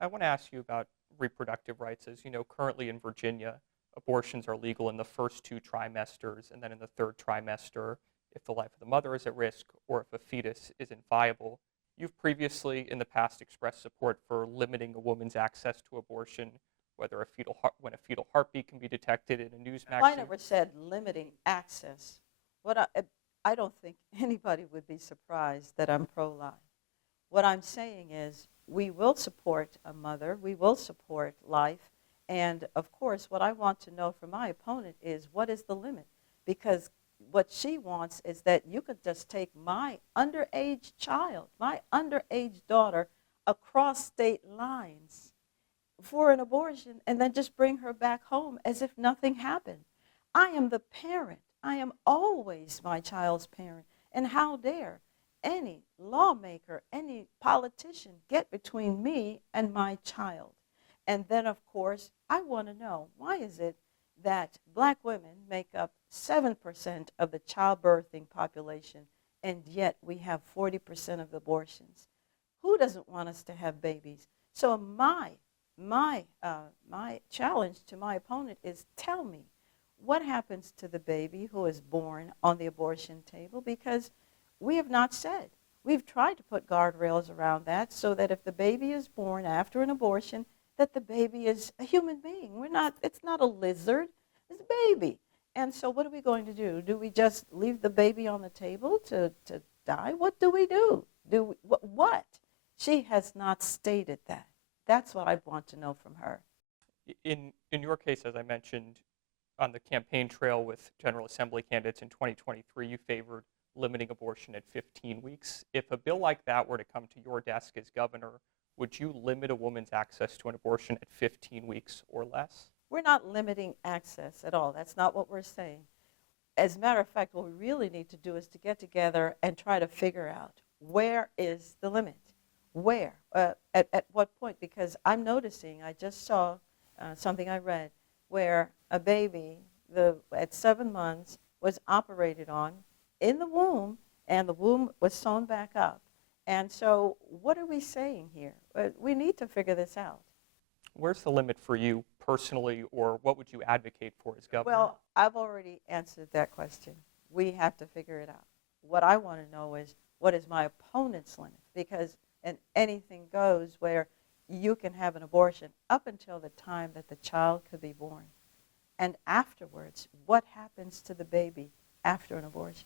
I want to ask you about reproductive rights. As you know, currently in Virginia, abortions are legal in the first 2 trimesters, and then in the third trimester if the life of the mother is at risk or if a fetus isn't viable. You've previously, in the past, expressed support for limiting a woman's access to abortion, whether when a fetal heartbeat can be detected in a Well, I Newsmax. never said limiting access. What I don't think anybody would be surprised that I'm pro-life. What I'm saying is we will support a mother, we will support life, and of course what I want to know from my opponent is what is the limit? Because what she wants is that you could just take my underage child, my underage daughter, across state lines for an abortion and then just bring her back home as if nothing happened. I am the parent. I am always my child's parent. And how dare any lawmaker, any politician get between me and my child? And then, of course, I want to know, why is it that black women make up 7% of the childbirthing population, and yet we have 40% of abortions? Who doesn't want us to have babies? So my challenge to my opponent is, tell me, what happens to the baby who is born on the abortion table? Because we have not said. We've tried to put guardrails around that so that if the baby is born after an abortion, that the baby is a human being. It's not a lizard, it's a baby. And so what are we going to do? Do we just leave the baby on the table to die? What do we do? What? She has not stated that. That's what I want to know from her. In your case, as I mentioned, on the campaign trail with General Assembly candidates in 2023, you favored limiting abortion at 15 weeks. If a bill like that were to come to your desk as governor, would you limit a woman's access to an abortion at 15 weeks or less? We're not limiting access at all. That's not what we're saying. As a matter of fact, what we really need to do is to get together and try to figure out, where is the limit? Where? At what point? Because I'm noticing, I just saw something I read, where a baby at 7 months was operated on in the womb, and the womb was sewn back up. And so what are we saying here? We need to figure this out. Where's the limit for you personally, or what would you advocate for as governor? Well, I've already answered that question. We have to figure it out. What I want to know is, what is my opponent's limit? Because anything goes, where you can have an abortion up until the time that the child could be born. And afterwards, what happens to the baby after an abortion?